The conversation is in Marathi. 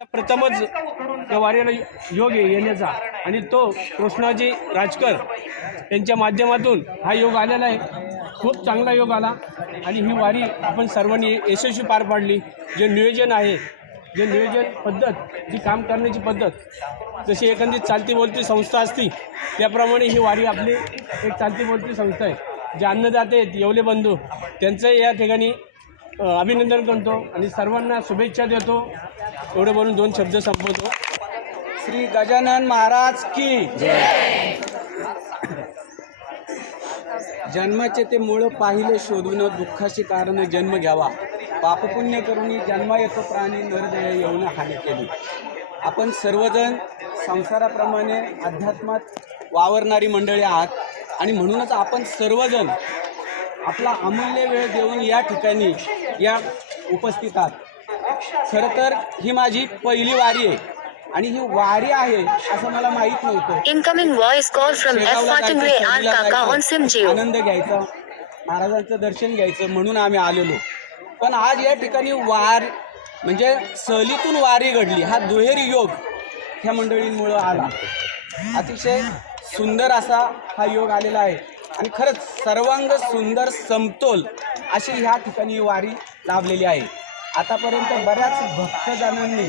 प्रथमच त्या वारीला योग येण्याचा आणि तो कृष्णाजी राजकर यांच्या माध्यमातून हा योग आलेला आहे। खूप चांगला योग आला आणि ही वारी आपण सर्वांनी यशस्वी पार पाडली। जे नियोजन आहे, जे नियोजन पद्धत, ही काम करण्याची पद्धत जशी एखादी चालती बोलती संस्था असती त्याप्रमाणे ही वारी आपली एक चालती बोलती संस्था आहे। जे अन्नदाते आहेत येवले बंधू त्यांचं या ठिकाणी अभिनंदन करतो आणि सर्वांना शुभेच्छा देतो। एवढे बोलून दोन शब्द संपवतो। श्री गजानन महाराज की जय। जन्माचे ते मूळ पाहिले शोधून दुःखाची कारण जन्म घ्यावा, पापपुण्य करून जन्मा येतो प्राणी नरदय येऊन हानी केली। आपण सर्वजण संसाराप्रमाणे अध्यात्मात वावरणारी मंडळी आहात आणि म्हणूनच आपण सर्वजण आपला अमूल्य वेळ देऊन या ठिकाणी या उपस्थित आहात। खरं तर ही माझी पहिली वारी आहे आणि ही वारी आहे असं मला माहित नव्हतं। Incoming voice call from F Patangare R काका ऑन सिम जिओ। आनंद घ्यायचा, महाराजांचं दर्शन घ्यायचं म्हणून आम्ही आलेलो। पण आज या ठिकाणी म्हणजे सहलीतून वारी घडली, हा दुहेरी योग ह्या मंडळींमुळे आला। अतिशय सुंदर असा हा योग आलेला आहे आणि खरंच सर्वांग सुंदर समतोल अशी ह्या ठिकाणी वारी लाभलेली आहे। आतापर्यंत बऱ्याच भक्तजनांनी